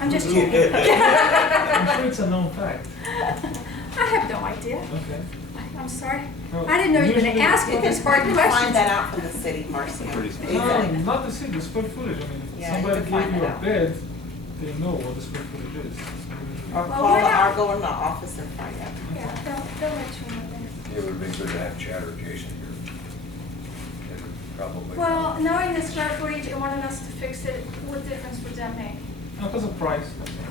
I'm just Yeah. checking. I'm sure it's a known fact. I have no idea. Okay. I'm sorry. No, I didn't know you were gonna usually- ask all these hard You questions. can find that out from the city, Marcia. No, not the city, the square footage. I mean, if Yeah, somebody you can find gave you it a out. bed, they know what the square footage is. Or Well, call we're not- Argo in the office and find out. Yeah, they'll let you know there. It would be good to have chatter Jason here. It would probably. Well, knowing the square footage and wanting us to fix it, what difference would that make? Not as a price.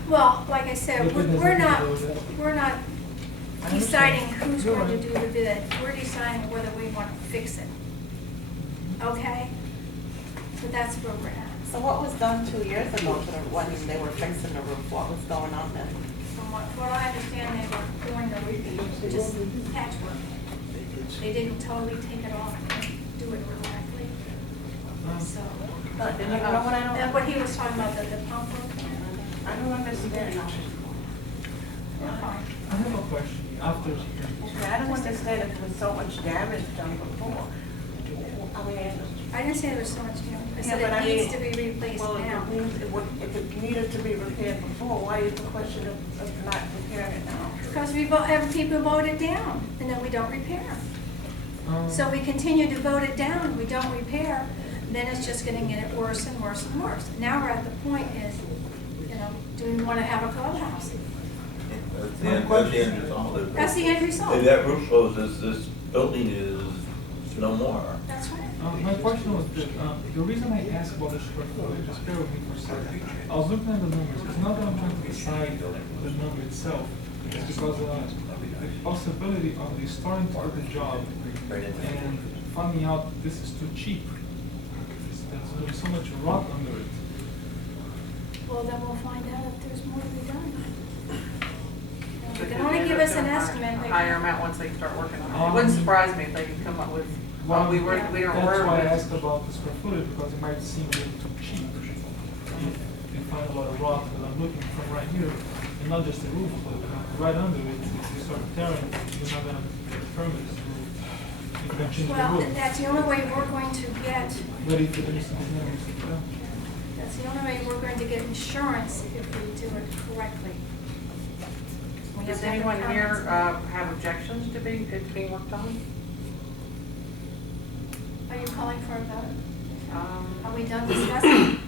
Well, like I said, But it has we're nothing not, to do with that. we're not I deciding understand. who's You're going to right. do the bid. We're deciding whether we want to fix it. Okay? So that's where we're at. So what was done 2 years ago to the, when they were fixing the roof? What was going on then? From what I understand, they were doing the just patchwork. They didn't totally take it off and do it correctly. So, But you know what I and don't, what he was talking about, the pump work. I don't understand. We're fine. I have a question. After, Okay, I don't understand if there was so much damage done before. I mean, I didn't say there was so much damage. I yeah, said but I it needs mean, to be replaced well, now. it means it would, if it needed to be repaired before, why is the question of not repairing it now? Because people vote it down, and then we don't repair. So we continue to vote it down, we don't repair, then it's just gonna get it worse and worse and worse. Now we're at the point is, do we wanna have a clubhouse? That's the end result. That's the end result. If that roof closes, this building is no more. That's right. my question was that, the reason I asked about the square footage, just bear with me for a second. I was looking at the numbers. It's not that I'm trying to decide the number itself. It's because the possibility of the starting to do the job and finding out this is too cheap. There's so much rot under it. Well, then we'll find out if there's more to be done. They can only give us an estimate. They Higher can't- amount once they start working on it. It wouldn't surprise me if they could come up with, well, we weren't aware That's why I of asked it. about the square footage, because it might seem a little too cheap. If you find a lot of rot, that I'm looking from right here, and not just the roof, but right under it, if you start tearing, you're not gonna get a permit to, you can change the Well, roof. that's the only way we're going to get, But if there is something else, yeah. that's the only way we're going to get insurance if we do it correctly. We have Does to have the anyone here permits. have objections to it being worked on? Are you calling for a vote? Are Um, we done discussing?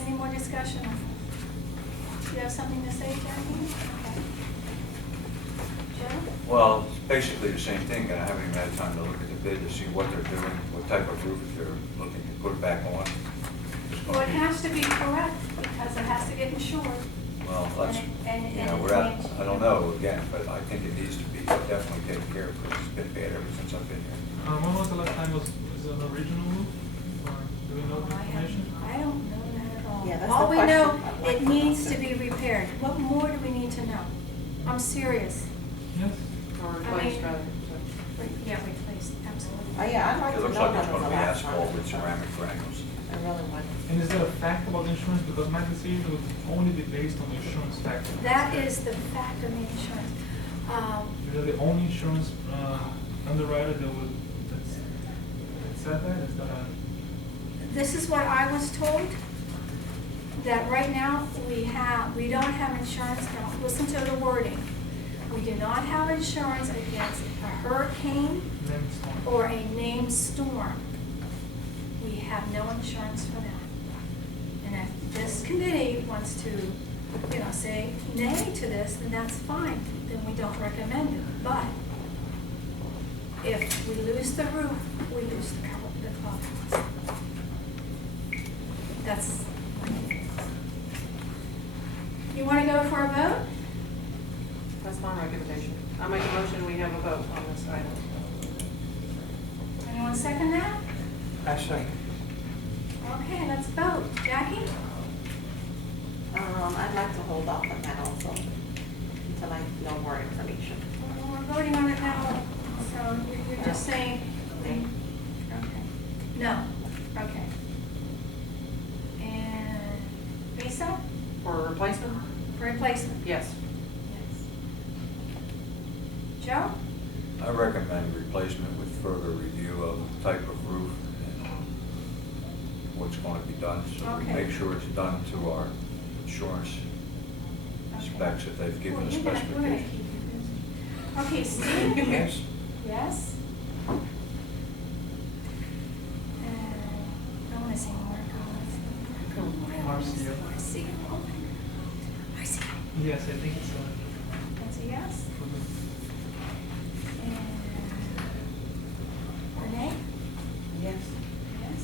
Any more discussion? Do you have something to say, Jackie? Okay. Joe? Well, it's basically the same thing, and I haven't even had time to look at the bid to see what they're doing, what type of roof they're looking to put back on. It's Well, gonna it be- has to be correct because it has to get insured. Well, that's, and- you know, and we're at, it's- I don't know, again, but I think it needs to be definitely taken care of, because it's been bad ever since I've been here. When was the last time was it an original roof? Or do we know the information? I don't know that at all. Yeah, that's All the we know, question. I'd like it to needs know. to be repaired. What more do we need to know? I'm serious. Yes? Or I replaced mean- rather. so. Yeah, replaced, absolutely. Oh, yeah, I'd like It to know looks like when it's was gonna the be last time. asphalt with ceramic granules. I really would. And is there a fact about insurance? Because my decision would only be based on the insurance factor. That is the fact of the insurance. You're the only insurance underwriter that would, that said that? Is that a? This is what I was told, that right now we don't have insurance, now listen to the wording. We do not have insurance against a hurricane Named storm? or a named storm. We have no insurance for that. And if this committee wants to, say nay to this, then that's fine, then we don't recommend it. But if we lose the roof, we lose the clubhouse. That's, you want to go for a vote? That's my recommendation. I make a motion, we have a vote on this item. Anyone second that? I second. Okay, let's vote. Jackie? I'd like to hold off on that also, until I know more information. Well, we're voting on it now, so you're just saying, okay. No, okay. And Lisa, For replacement? for replacement? Yes. Yes. Joe? I recommend replacement with further review of the type of roof and what's going to be done, so we Okay. make sure it's done to our insurance specs if they've given Well, a we're gonna specification. keep you busy. Okay, Steve? Yes. Yes? I want to say Marco. Marcio. Marcio. Oh my God. Marcio. Yes, I think it's That's a yes? for the, And Renee? Yes. Yes.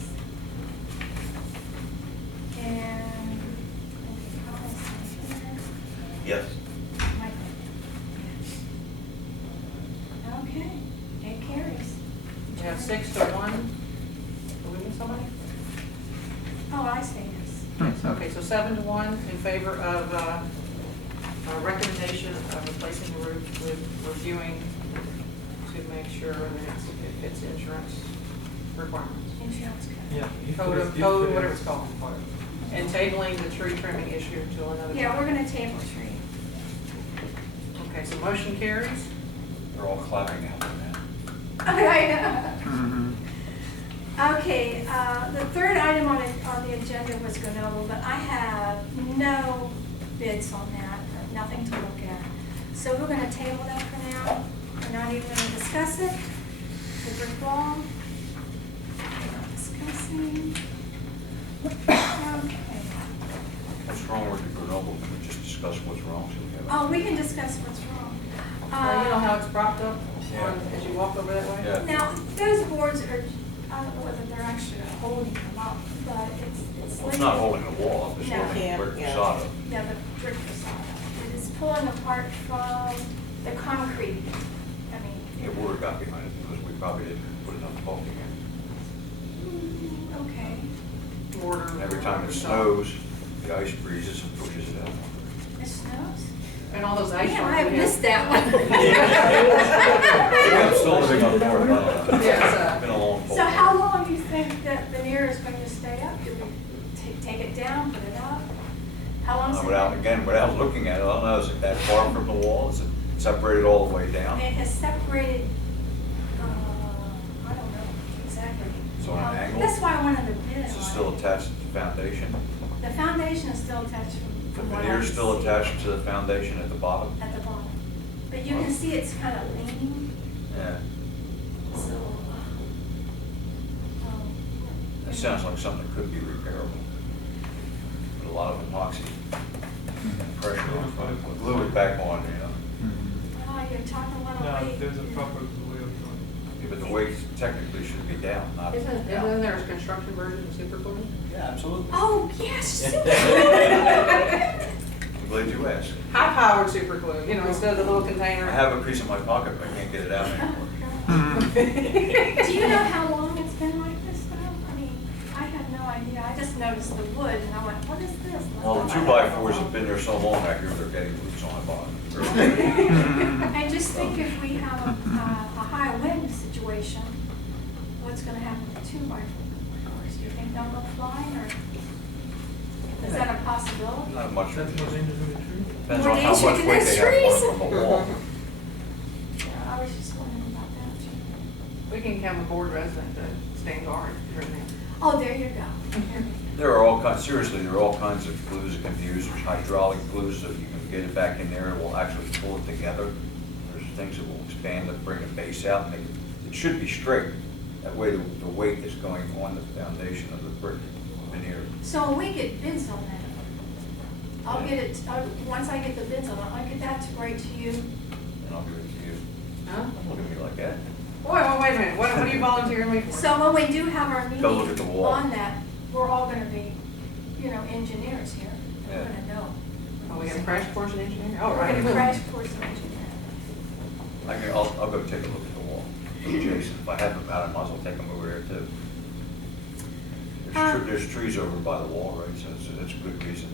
And, okay, Collins is here. Yes. Michael? Yes. Okay, it carries. We have 6-1. Did we miss somebody? Oh, I say yes. Yes, okay, so 7-1 in favor of a recommendation of replacing the roof with reviewing to make sure that it fits insurance requirements. Insurance code. yeah. if Code, there's- if code, there's whatever it's called. fire. And tabling the tree trimming issue till another time. Yeah, we're gonna table tree. Okay, so motion carries. They're all clapping out there, man. Okay, the third item on the agenda was Grenoble, but I have no bids on that, nothing to look at. So we're gonna table that for now. We're not even gonna discuss it. The brick wall. We're not discussing. Okay. What's wrong with the Grenoble? Can we just discuss what's wrong? So we have- Oh, we can discuss what's wrong. You know how it's propped up Yeah. as you walk over that way? Yeah. Now, those boards are, I don't know whether they're actually holding them up, but it's. Well, it's not holding the wall up, it's No. holding the Yeah, brick yeah. facade up. Yeah, the brick facade. It is pulling apart from the concrete. I mean. Yeah, water got behind it because we probably didn't put enough caulking in. Okay. Mortar. And every time it snows, the ice freezes and pushes it out. It snows? And all those ice Yeah, sharks I we have. missed that one. Maybe I'm still living up north, I don't know. Yes, It's been a long fall. So how long do you think that veneer is going to stay up? Do we take it down, put it up? How long is it? Without looking at it, I don't know, is it that far from the wall? Is it separated all the way down? It has separated, I don't know exactly. So on an angle? That's why I wanted to bid Is it on still it. attached to the foundation? The foundation is still attached The from what I veneer is can still see. attached to the foundation at the bottom? At the bottom. But you can see it's kind of leaning, Yeah. so. That sounds like something that could be repairable. Put a lot of epoxy and pressure on it. Glue it back on, you know? Oh, you're talking a little No, weight. there's a proper way of doing Yeah, but the weight technically should be down, not Isn't down. there a construction version of super glue? Yeah, absolutely. Oh, yes. I'm glad you asked. High powered super glue, you know, instead of the little container. I have a piece in my pocket, but I can't get it out anymore. Do you know how long it's been like this though? I mean, I have no idea. I just noticed the wood and I went, what is this? Well, the 2x4s have been there so long, I hear they're getting roots on the bottom. And just think if we have a high wind situation, what's gonna happen with 2x4s? Do you think they'll go flying or is that a possibility? Not much. That's more dangerous than the tree. Depends More on how dangerous much than weight the they have trees. on from the wall. Yeah, I was just wondering about that too. We can have a board resident to stand guard for everything. Oh, there you go. There are all kinds, seriously, there are all kinds of glues that can be used. There's hydraulic glues that you can get it back in there, it will actually pull it together. There's things that will expand it, bring the base out, and it should be straight. That way the weight is going on the foundation of the brick veneer. So when we get bids on that, I'll get it, once I get the bids on it, I'll get that to write to you. And I'll give it to you. Huh? Don't look at me like that. Wait a minute, what are you volunteering me for? So when we do have our Go look at the meeting wall. on that, we're all gonna be, engineers here. We're Yeah. gonna know. Oh, we got a crash course in engineering? Oh, We're right. gonna crash course in engineering. I'll go take a look at the wall. Jason, if I have them out, I might as well take them over there too. There's trees over by the wall, right, so that's a good reason.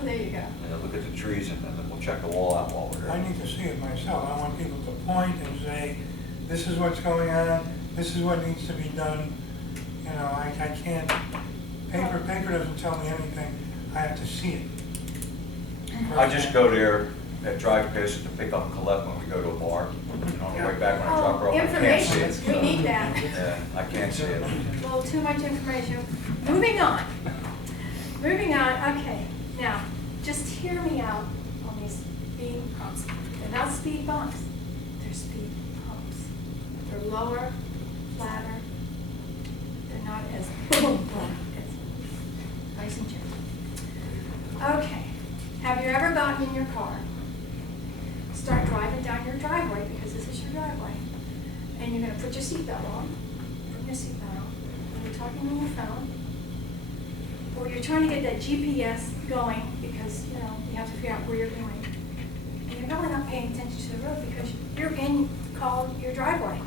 Oh, there you go. And look at the trees and then we'll check the wall out while we're I there. need to see it myself. I want people to point and say, this is what's going on, this is what needs to be done. You know, I can't, paper doesn't tell me anything, I have to see it. I just go there, drive past it to pick up Colette when we go to a bar. And on the way back when I drop her Oh, off, I can't see it. information, we need that. Yeah, I can't see it. A little too much information. Moving on. Moving on, okay. Now, just hear me out on these speed humps. They're not speed bumps, they're speed humps. They're lower, flatter, they're not as boom, boom, it's nice and gentle. Okay, have you ever gotten in your car, start driving down your driveway, because this is your driveway, and you're gonna put your seatbelt on, put your seatbelt on, and you're talking on your phone, or you're trying to get that GPS going because, you know, you have to figure out where you're going. And you're probably not paying attention to the road because you're in your driveway.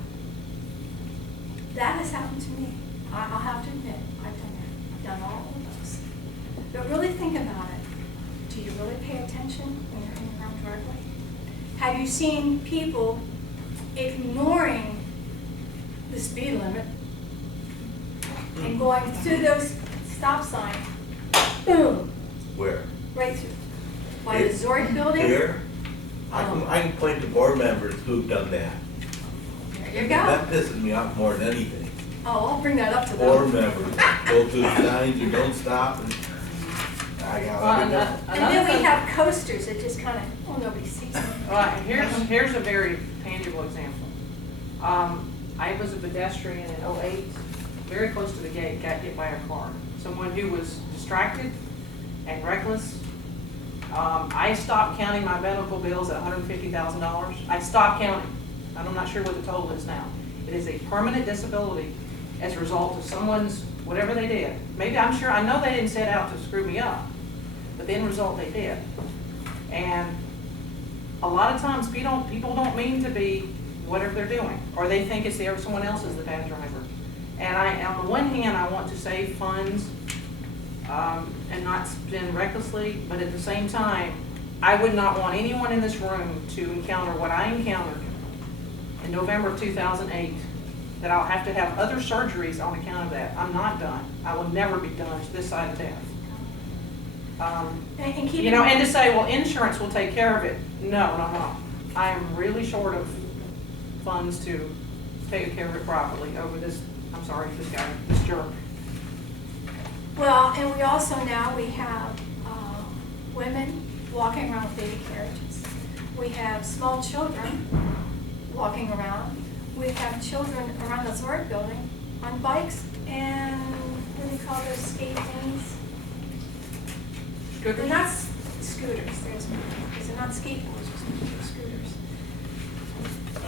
That has happened to me. I'll have to admit, I've done that. I've done all of those. But really think about it. Do you really pay attention when you're in your own driveway? Have you seen people ignoring the speed limit and going through those stop sign, boom, Where? right through. By the Zord building. Here? I can point to board members who've done that. There you That go. pisses me off more than anything. Oh, I'll bring that up to Board them. members go through the signs or don't stop and I Well, gotta let it ano- go. And then another we thing- have coasters that just kind of, oh, nobody sees them. Well, here's a very tangible example. I was a pedestrian in '08, very close to the gate, got hit by a car. Someone who was distracted and reckless. I stopped counting my medical bills at $150,000. I stopped counting. I'm not sure what the total is now. It is a permanent disability as a result of someone's, whatever they did. Maybe, I know they didn't set out to screw me up, but the end result they did. And a lot of times, people don't mean to be whatever they're doing, or they think it's someone else is the bad driver. And on the one hand, I want to save funds and not spend recklessly, but at the same time, I would not want anyone in this room to encounter what I encountered in November of 2008, that I'll have to have other surgeries on account of that. I'm not done. I will never be done to this side of death. And keep You in know, and mind- to say, well, insurance will take care of it. No. I am really short of funds to take care of it properly over this, I'm sorry, this guy, this jerk. Well, and we also now, we have women walking around with baby carriages. We have small children walking around. We have children around the Zord building on bikes and what do you call those skate things? They're not scooters, they're not skateboards, they're scooters.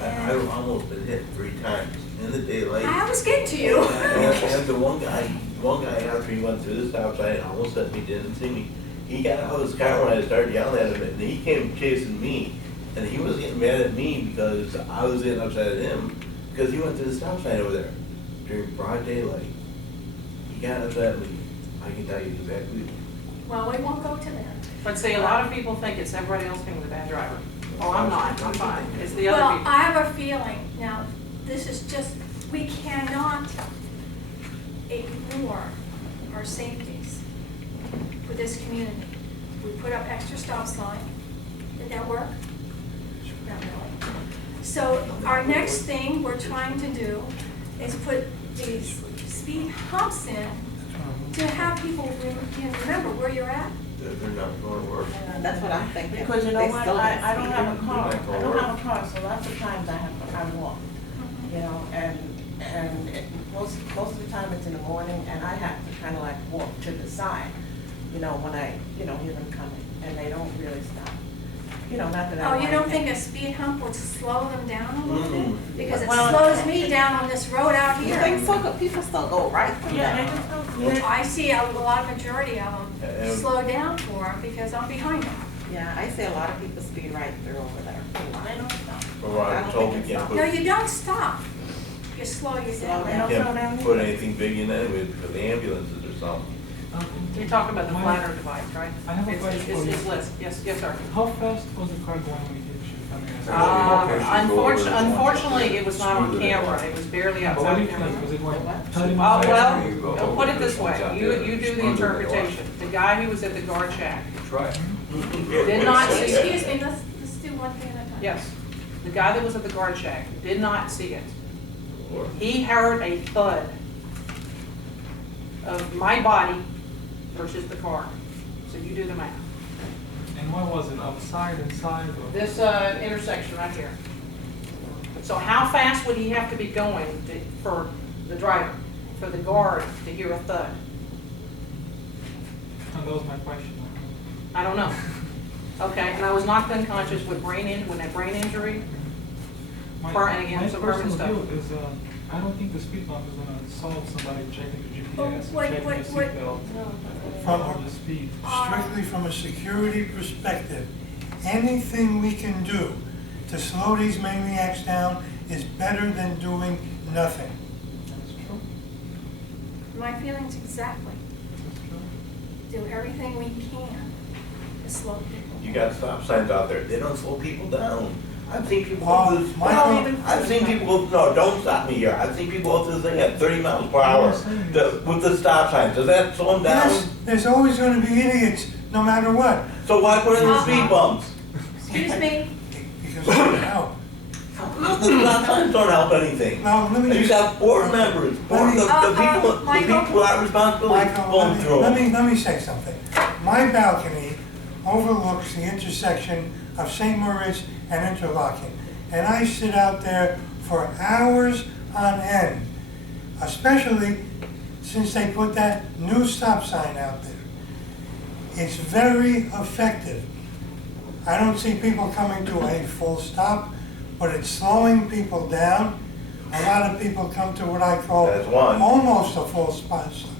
I've almost been hit 3 times in the daylight. I was getting to you. And the one guy after he went through the stop sign, almost said he didn't see me. He got out of his car when I started yelling at him, and he came chasing me. And he was getting mad at me because I was getting upset at him because he went through the stop sign over there during broad daylight. He got upset at me. I can tell you exactly. Well, we won't go to that. But see, a lot of people think it's everybody else being the bad driver. Oh, I'm not, I'm fine. It's the other Well, people. I have a feeling, now, this is just, we cannot ignore our safeties for this community. We put up extra stop sign. Did that work? Not really. So our next thing we're trying to do is put these speed humps in to have people remember where you're at. They're not going to work. That's what I'm thinking. Because you know They what, still I don't have a You're car, not I gonna don't work. have a car, so lots of times I walk, you know, and most of the time it's in the morning, and I have to kind of like walk to the side, you know, when I, you know, hear them coming, and they don't really stop. You know, not that I. Oh, you wanna don't take- think a speed hump would slow them down a little bit? Mm-mm. Because it Well- slows me down on this road out You here. think so? 'Cause people still go right through Yeah, that. they just don't, they- I see a lot, majority of them And- slow down for them because I'm behind them. Yeah, I see a lot of people speed right through over there. they don't stop. Or I I'm don't told think we it's can't not. No, put, you don't stop. You slow you Slow down. They down. don't slow down can't either. put anything big in anyway for the ambulances or something. You're talking about the My- flatter device, right? I have a It's- question for It's you. less, yes, sir. How fast was the car going when you hit you? I mean, Unfortunately, it was not on camera, it was barely But what do outside you camera. think? Was it like What? 30 miles? Well, I'll put it this way, you do the interpretation. The guy who was at the guard shack Try it. did not see it. Excuse me, let's do one thing at a time. Yes, the guy that was at the guard shack did not see it. He heard a thud of my body versus the car. So you do the math. And And what was it, outside, inside, or? This intersection right here. So how fast would he have to be going for the driver, for the guard to hear a thud? And that was my question. I don't know. Okay, and I was knocked unconscious with a brain injury. My And again, some urban stuff. personal view is, I don't think the speed bump is gonna solve somebody checking the GPS, Wait, checking the wait, seatbelt, or the speed. Strictly from a security perspective, anything we can do to slow these maniacs down is better than doing nothing. That's true. My feelings exactly. That's true. Do everything we can to slow people. You got stop signs out there, they don't slow people down. I've seen people Well, go through, Michael- I've seen people go, no, don't stop me here. I've seen people go through the thing at 30 miles per hour with the stop signs. Does that slow them down? Yes, there's always gonna be idiots, no matter what, So why put in the speed bumps? Excuse me, because they don't help. The stop signs don't help anything. Now, let me You just, got board members, the people Michael? who are responsible Michael, going through let them. me say something. My balcony overlooks the intersection of St. Moritz and Interlochen. And I sit out there for hours on end, especially since they put that new stop sign out there. It's very effective. I don't see people coming to a full stop, but it's slowing people down. A lot of people come to what I call That's one. almost a full spot stop.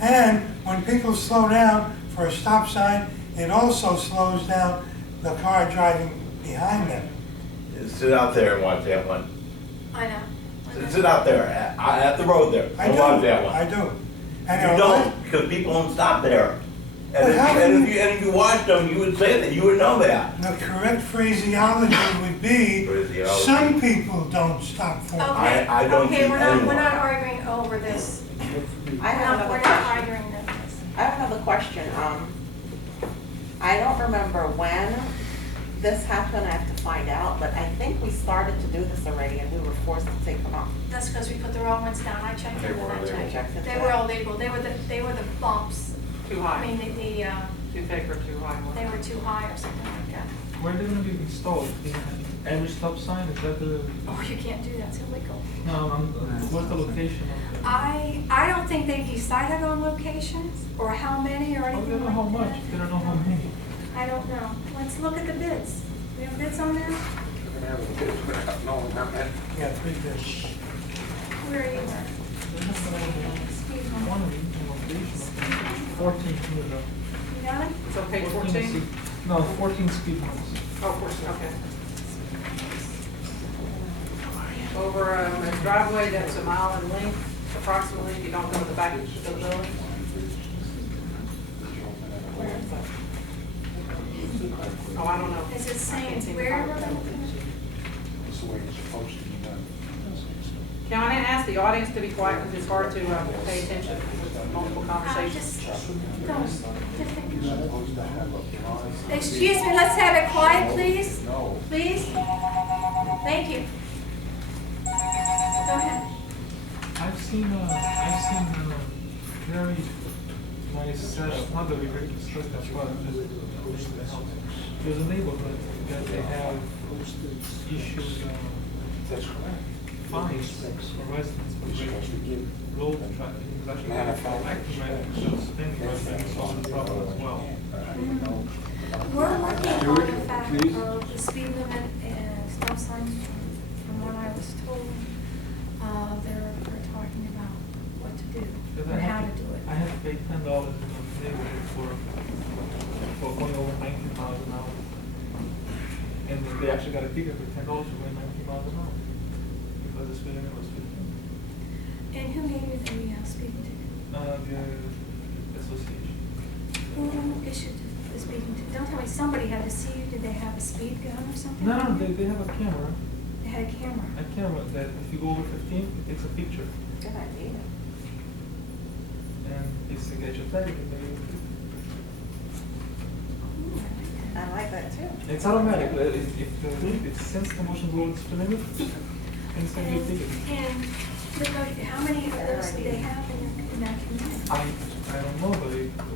And when people slow down for a stop sign, it also slows down the car driving behind them. Sit out there and watch that one. I know. Sit out there at the road there I and do, watch that one. I do. And You know don't, because people don't stop there. But how can you- And if you watched them, you would say that, you would know that. The correct phraseology would be, Phraseology. some people don't stop for it. Okay, I don't okay, see we're anyone. not arguing over this. I have We're another not question. arguing this. I have another question. I don't remember when this happened, I have to find out, but I think we started to do this already and we were forced to take them off. That's because we put the wrong ones down. I checked They into were that. illegal. Judge. Checked into They that. were illegal. They were the bumps. Too I high, mean, too thick or too high. they were too high or something like that. Where are they gonna be installed? In every stop sign, is that the, Oh, you can't do that. It's illegal. no, what's the location of the? I don't think they decided on locations or how many or Oh, they anything don't know how like much, that. they don't know how many. I don't know. Let's look at the bids. We have bids on that? Yeah, 3 bids. Where are you at? They have Speed bump. one location, 14 here, though. You got it? It's on page 14? No, 14 speed bumps. Oh, 14, okay. Over a driveway that's a mile in length approximately, if you don't know the back of the building. Oh, I don't know. Is it saying Can't where the we're code. going to finish? It's the way it's supposed to be done. Can I ask the audience to be quiet because it's hard to pay attention to multiple conversations? Just, don't. Just think. Supposed to have a line. Excuse me, let's have it quiet, please. No. Please? Thank you. Go ahead. I've seen very nice setup, not that we very discussed that part, just there's a neighborhood that they have issued That's correct. fines for residents for We're supposed to breaking give. road traffic. It's actually acting right, so spending residents on the problem as well. We're working on the fact of the speed limit and stop signs. From what I was told, they're talking about what to do Because and how to do it. I had to pay $10 in the neighborhood for going over 19 miles an hour. And then they actually got a ticket for $10 for going 19 miles an hour. Because the speed limit was 15. And who gave you the speeding ticket? The association. Who issued the speeding ticket? Don't tell me somebody had to see you. Did they have a speed gun or something? No, on you? they have a camera. They had a camera. A camera that if you go over 15, it takes a picture. Good idea. And it's to get your tag, and then you Ooh, I like that. I like that too. it's automatic. If it sends the motion towards the limit, and send you a ticket. And how many of those do they have in that community? I don't know,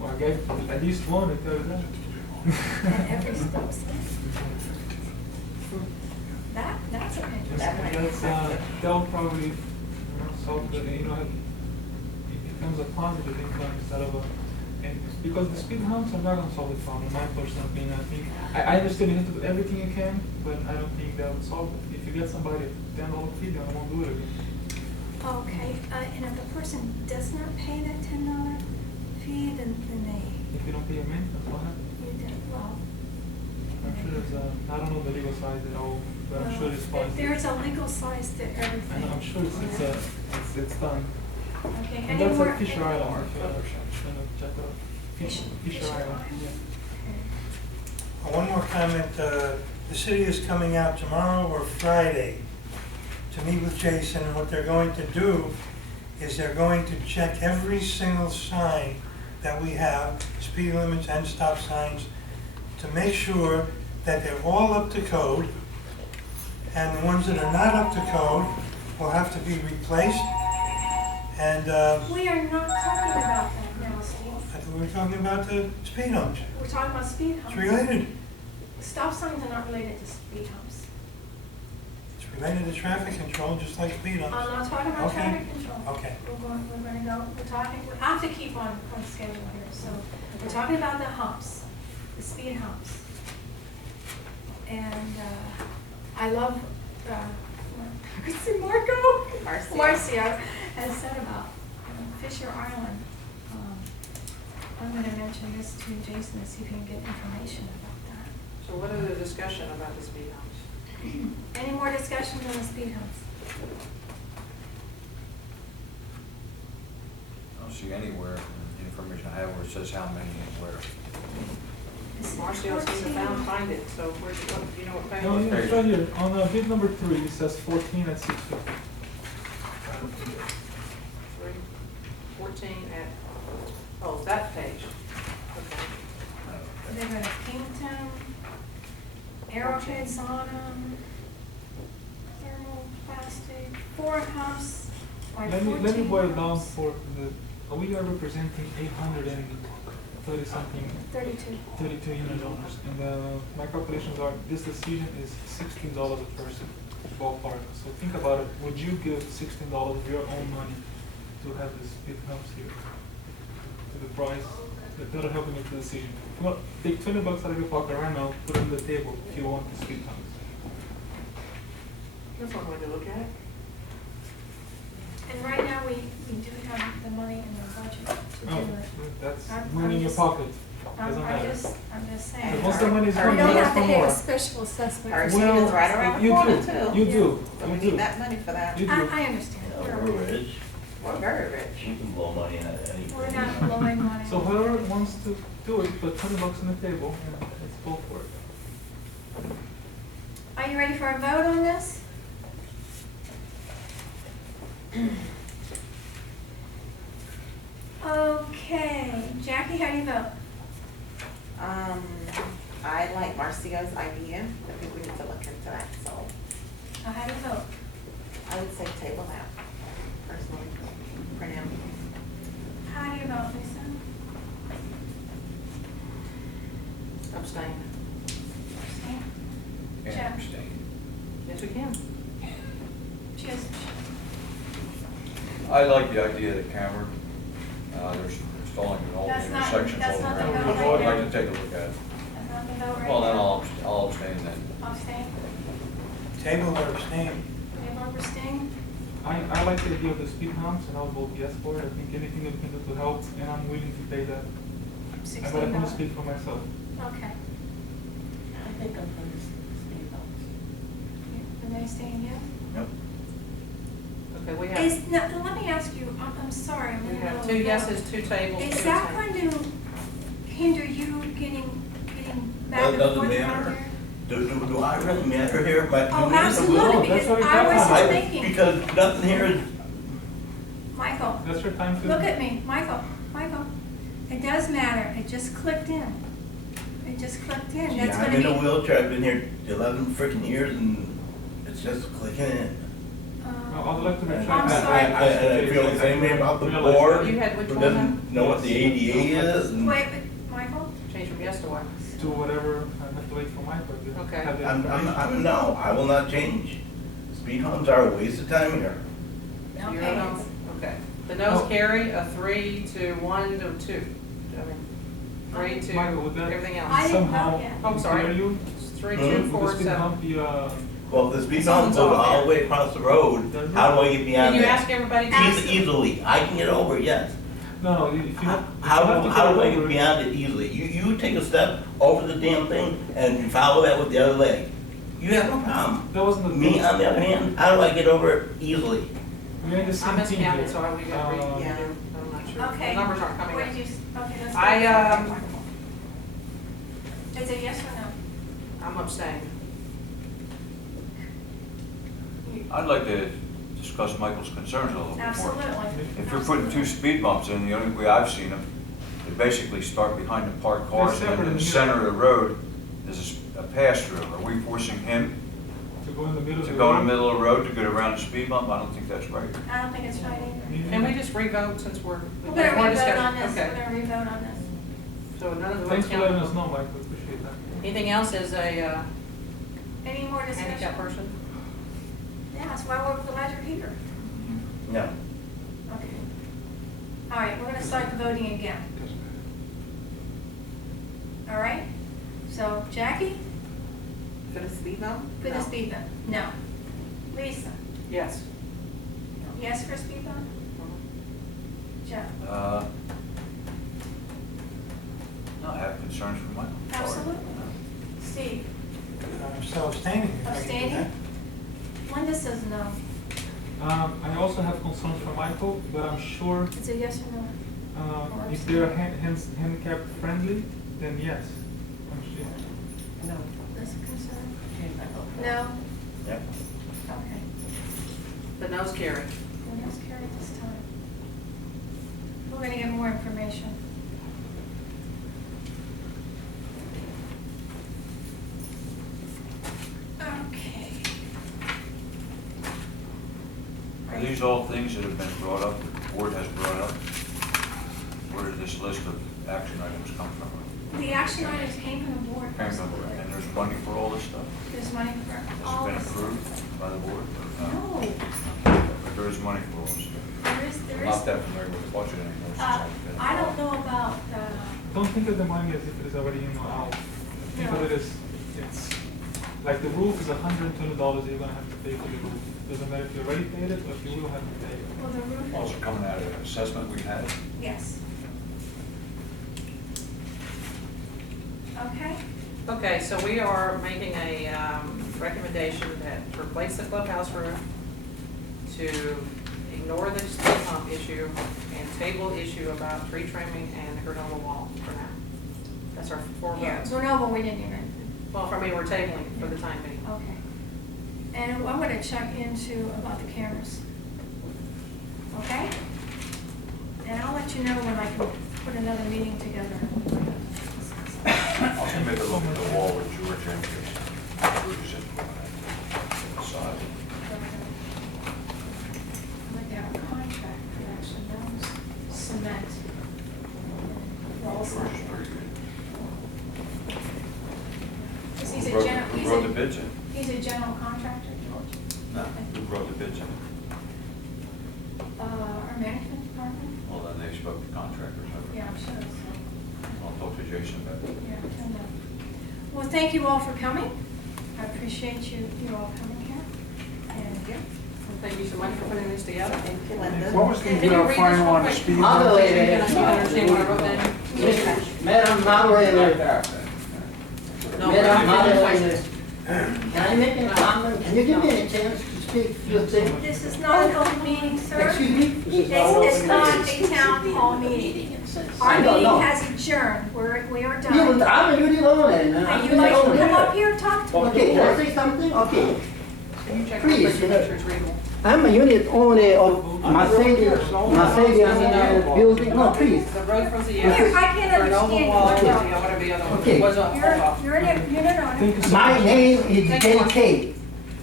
but I get at least one, I tell you that. at every stop sign. That's a picture. That might be That's, effective. they'll probably solve the, it becomes a positive income instead of a, and because the speed humps are not gonna solve the problem, in my personal opinion. I understand you have to do everything you can, but I don't think that would solve it. If you get somebody a $10 fee, they won't do it again. Okay, and if the person does not pay that $10 fee, then If you don't pay your maintenance, what happens? you did, well. I'm sure there's I don't know the legal side at all, but I'm sure it's fine. There's a legal side to everything. I'm sure it's done. Okay, And any that's more? at Fisher Island, if you wanna check it out. Fisher Island, yeah. One more comment, the city is coming out tomorrow or Friday to meet with Jason, and what they're going to do is they're going to check every single sign that we have, speed limits and stop signs, to make sure that they're all up to code, and the ones that are not up to code will have to be replaced. And We are not talking about that now, Steve. I thought we were talking about the speed humps. We're talking about speed humps. It's related. Stop signs are not related to speed humps. It's related to traffic control, just like speed I'm humps. not talking about Okay. traffic control. Okay. We're gonna go, we have to keep on schedule here, so we're talking about the humps, the speed humps. And, I love, Marcio has said about Fisher Island. I'm gonna mention this to Jason and see if he can get information about that. So what are the discussion about the speed humps? Any more discussions on the speed humps? I don't see anywhere in the information I have where it says how many and where. This is Marcio seems to 14. find it, so where's, what, do you know what page? No, yeah, it's right here, on bid number 3, it says 14 at 650. 14 at, oh, it's that page. Okay. They're gonna paint them, arrowheads on them, thermoplastic, 4 humps by 14 Let me boil it down humps. for we are representing 830 something, 32 unit owners, and my calculations are, this decision is $16 a person, ballpark. So think about it, would you give $16 of your own money to have this speed humps here? To the price, that'll help you make the decision. Well, take $20 out of your pocket right now, put it on the table if you want the speed humps. That's one way to look at it. And right now, we do have the money in the budget to do Oh, it. that's I'm money in your just- pocket, doesn't matter. I'm just saying. But once the money is We gone, We you don't ask have for to pay more. a special assessment. Our for speed that. is right around the You corner do, too. you do, So we you need do. that money for that. You do. I understand. We're rich, We're very rich. we can blow money on anything. We're not blowing money. So whoever wants to do it, put $20 on the table and let's go for it. Are you ready for a vote on this? Okay, Jackie, how do you vote? I like Marcio's idea. I think we need to look into that, so How do you vote? I would say table that personally for now. How do you vote, Lisa? Abstain. Abstain? Can't Jeff? abstain. Yes, we can. Cheers. I like the idea that Cameron, there's installing in all the That's not- intersections that's all not the around. vote I'd right like to take a look at it. That's not the vote right Well, then now. I'll abstain then. Abstain? Table or abstain? Table abstain? I like the idea of the speed humps and I'll vote yes for it. I think anything that we can do to help and I'm willing to pay that. $16. But I can speak for myself. Okay. I think I'm going to speed bumps. Renee saying yes? Yep. Okay, we have, Is, now, let me ask you, I'm sorry, I'm we in the have middle 2 of yeses, 2 tables. Is 2 that abstains. going to hinder you getting back That and doesn't forth around matter. there? Do I really matter here? But Oh, do we as a will? absolutely, That's because what I we're was talking I- thinking, Because nothing here is, Michael, That's your time to. look at me, Michael, it does matter, it just clicked in. It just clicked in, gee, that's I'm gonna in a be. wheelchair, I've been here 11 freaking years and it's just clicking in. I'd like to And retract I'm that. sorry. I feel the same way about the Realize board, You had which who one doesn't know what the ADA is and. Wait, but, Michael, Change from yes to what? To to whatever, I have to wait for Michael to Okay. have the No, I will not change. Speed humps are a waste of time here. So you're Okay. no- Okay. The no's Oh. carry, a 3 to 1 to 2. I mean, 3 to Michael, would that everything I else. didn't know somehow yet. Oh, sorry. clear you? 3, Hmm? 2, Would 4, the speed 7. hump be, Well, if the speed hump Someone's goes off all there. the way across the road, Does it? how do I get Can beyond you that? ask everybody to? Easily, I can get over it, yes. no, if you have, if you have to How do go I over get it- beyond it easily? You take a step over the damn thing and you follow that with the other leg. You have no problem. That wasn't the. Me, on the other hand, how do I get over it easily? We're in the same I'm team miscounted, here. so we got to read. Uh, Yeah. I'm not sure. Okay. The numbers aren't coming What in. did you, okay, let's go. I, Is it yes or no? I'm abstaining. I'd like to discuss Michael's concerns a little bit more. Absolutely. If you're putting two speed bumps in, the only way I've seen them, they basically start behind the parked cars, They're and then in the separate center of the road, there's a pass-through. Are we forcing him To go in the middle of to the go in road. the middle of the road to get around the speed bump? I don't think that's right. I don't think it's right either. Can we just re-vote since we're. We're gonna more re-vote discussion? on this, Okay. we're gonna re-vote on this. So none of the votes Thanks for letting us count. know, Michael, appreciate that. Anything else as a Any more discussion? handicapped person? Yeah, that's why we're glad you're here. No. Okay. All right, we're gonna start the voting again. All right? So Jackie, For the speed bump? for the No. speed bump? No. Lisa, Yes. yes for speed bump? Jeff? No, I have concerns for Michael. Sorry. Absolutely. Steve? I'm still abstaining. if I can do Abstaining? that. Linda says no. I also have concerns for Michael, but I'm sure, Is it yes or no? if they're handicap friendly, then yes. I'm sure. No. That's a concern? Change my vote. No? Yep. Okay. The no's carry. Then let's carry this time. We're gonna get more information. Okay. Are these all things that have been brought up, that the board has brought up? Where did this list of action items come from? The action items came from the board. Came from, absolutely. and there's money for all this stuff? There's money for Has all it been this. approved by the board? or No, But there is money for all this stuff. there I'm is, not that familiar with the budget anymore. since I've been I don't involved. know about, Don't think of the money as if it is already in or out. Think of No. it as, it's, like the roof is $120 you're gonna have to pay for the roof. Doesn't matter if you already paid it or if you will have to pay it. well, the roof. Also coming out of an assessment we had. Yes. Okay, Okay, so we are making a recommendation that to replace the clubhouse roof, to ignore the speed hump issue, and table issue about tree trimming and the granola wall for now. That's our 4 yeah, votes. Grenoble, we didn't even, Well, for me, we're tabling for the time being. okay. And I'm gonna check into about the cameras. Okay? And I'll let you know when I can put another meeting together. I'll make a look at the wall with George and Bruce and side. Look at our contract production, that was cement. Walls. George is pretty good. 'Cause he's a Who wrote- general, Who wrote the bids in? he's a general contractor, George. No, who wrote the bids in? Our management department? Well, then they spoke to contractors. Yeah, I'm sure so. I'll talk to Jason about it. Yeah, tell them. Well, thank you all for coming. I appreciate you all coming here. And Thank you so much for putting this together. Thank you, Linda. What was Can the you read this final real on the quick? speed I'll hump? go Can ahead. you understand what I wrote down? Madam Moderator, No, Madam we're not gonna Moderator, can I make a comment? Can you give me a chance to speak your thing? this is not an open meeting, sir. Excuse me? This is not a town hall meeting. Our I don't meeting know. has adjourned. We are You, done. I'm a unit owner, and And I'm you'd a like unit to come up owner. here and talk to me? Okay, can I say something? Okay. Can you check Please, real quick to make sure it's readable? I'm a unit owner of Mercedes building, no, please. The road from the Here, I can't Granola understand wall, you. whatever the other one Okay. was. Hold off. You're an unit owner. Thank you so My much. name is J.K.,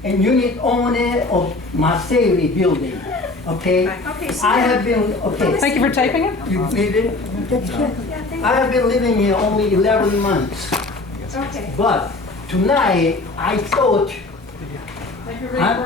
and unit owner of Mercedes building, okay? Okay, so. I have been, okay. Thank you for taping it. You need it? Yeah, thank I have been living here only 11 months, Okay. But tonight, I thought If you're I'm